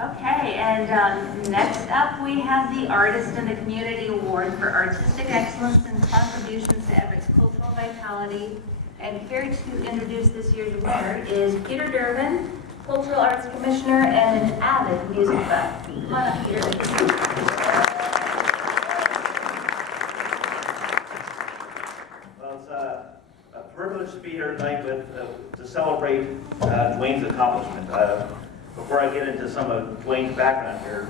Okay, and next up we have the Artist in the Community Award for Artistic Excellence and Contributions to Everett's Cultural Vitality. And here to introduce this year's winner is Peter Durbin, Cultural Arts Commissioner and an avid music buff. Come on up, Peter. Well, it's a privilege to be here tonight to celebrate Duane's accomplishment. Before I get into some of Duane's background here,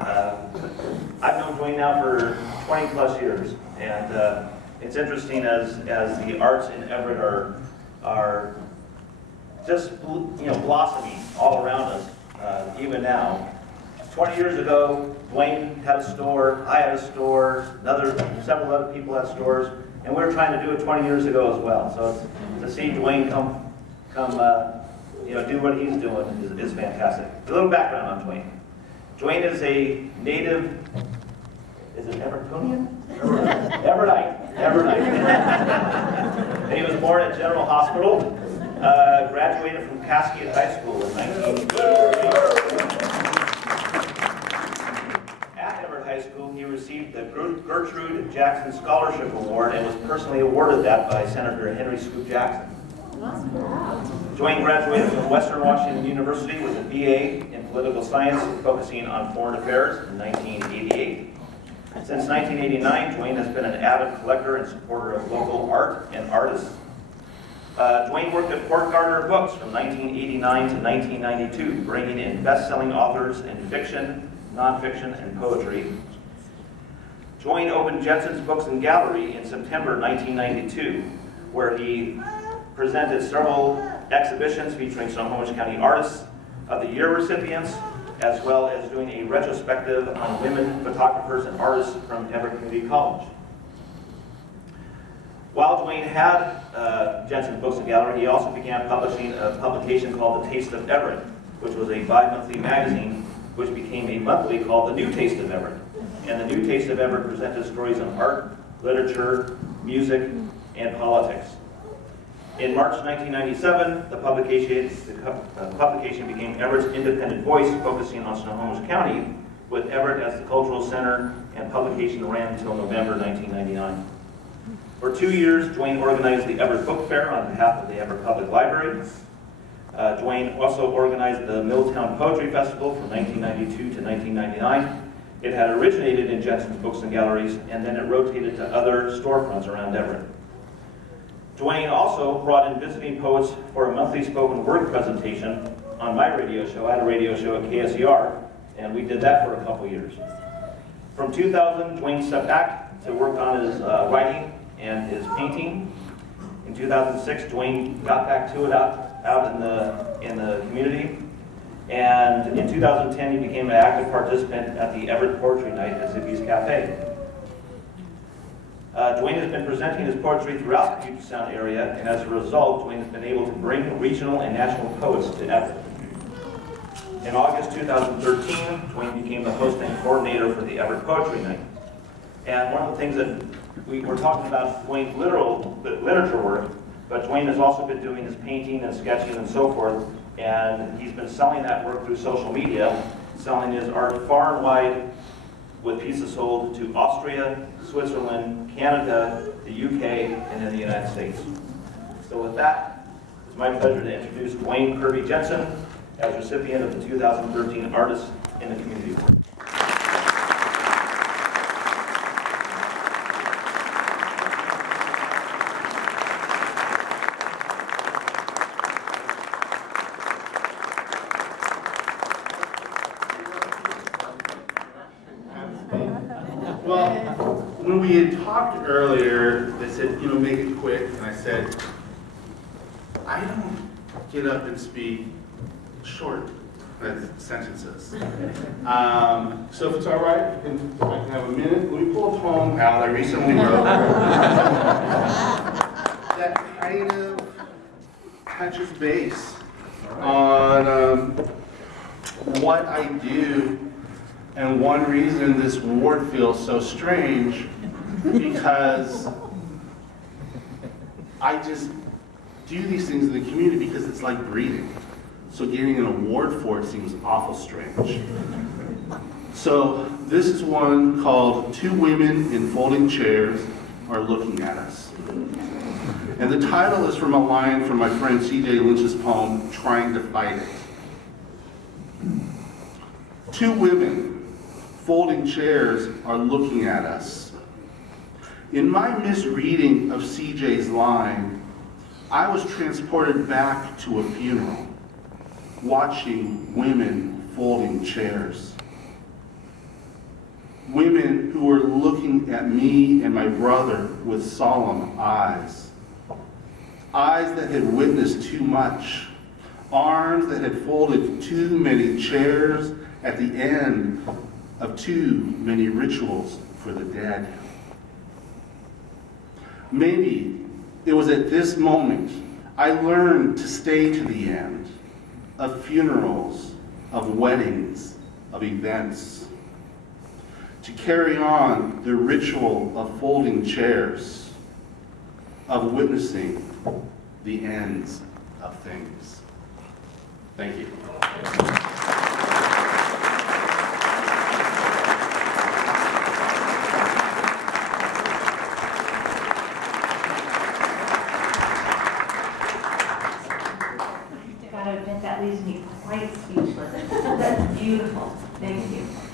I've known Duane now for 20 plus years, and it's interesting as the arts in Everett are just blossoming all around us, even now. 20 years ago, Duane had a store, I had a store, several other people had stores, and we were trying to do it 20 years ago as well. So to see Duane come do what he's doing is fantastic. A little background on Duane. Duane is a native, is it Evertonian? Everettite. And he was born at General Hospital, graduated from Cascade High School in 1988. At Everett High School, he received the Gertrude Jackson Scholarship Award and was personally awarded that by Senator Henry Scoop Jackson. Duane graduated from Western Washington University with a BA in political science, focusing on foreign affairs in 1988. Since 1989, Duane has been an avid collector and supporter of local art and artists. Duane worked at Fort Gardner Books from 1989 to 1992, bringing in best-selling authors in fiction, nonfiction, and poetry. Duane opened Jensen's Books and Gallery in September 1992, where he presented several exhibitions featuring Snohomish County Artists of the Year recipients, as well as doing a retrospective on women photographers and artists from Everett Community College. While Duane had Jensen's Books and Gallery, he also began publishing a publication called The Taste of Everett, which was a bi-monthly magazine, which became a monthly called The New Taste of Everett. And The New Taste of Everett presented stories on art, literature, music, and politics. In March 1997, the publication became Everett's independent voice, focusing on Snohomish County, with Everett as the cultural center, and publication ran until November 1999. For 2 years, Duane organized the Everett Book Fair on behalf of the Everett Public Library. Duane also organized the Milltown Poetry Festival from 1992 to 1999. It had originated in Jensen's Books and Galleries, and then it rotated to other storefronts around Everett. Duane also brought in visiting poets for a monthly spoken word presentation on my radio show. I had a radio show at KSER, and we did that for a couple years. From 2000, Duane stepped back to work on his writing and his painting. In 2006, Duane got back to it out in the community. And in 2010, he became an active participant at the Everett Poetry Night at Zippy's Cafe. Duane has been presenting his poetry throughout the Puget Sound area, and as a result, Duane has been able to bring regional and national poets to Everett. In August 2013, Duane became the host and coordinator for the Everett Poetry Night. And one of the things that we were talking about Duane's literature work, but Duane has also been doing his painting and sketching and so forth, and he's been selling that work through social media, selling his art far and wide, with pieces sold to Austria, Switzerland, Canada, the UK, and in the United States. So with that, it's my pleasure to introduce Duane Kirby Jensen as recipient of the 2013 Artist in the Community Award. Well, when we had talked earlier, they said, make it quick, and I said, I don't get up and speak short sentences. So if it's all right, I can have a minute. Let me pull a poem out I recently wrote that kind of touches base on what I do. And one reason this award feels so strange, because I just do these things in the community because it's like breathing. so getting an award for it seems awful strange. So this is one called Two Women in Folding Chairs Are Looking at Us. And the title is from a line from my friend C.J. Lynch's poem, Trying to Fight It. Two women folding chairs are looking at us. In my misreading of C.J.'s line, I was transported back to a funeral, watching women folding chairs. Women who were looking at me and my brother with solemn eyes. Eyes that had witnessed too much. Arms that had folded too many chairs at the end of too many rituals for the dead. Maybe it was at this moment I learned to stay to the end of funerals, of weddings, of events. To carry on the ritual of folding chairs, of witnessing the ends of things. Thank you. Gotta admit, that leaves me quite speechless. That's beautiful. Thank you.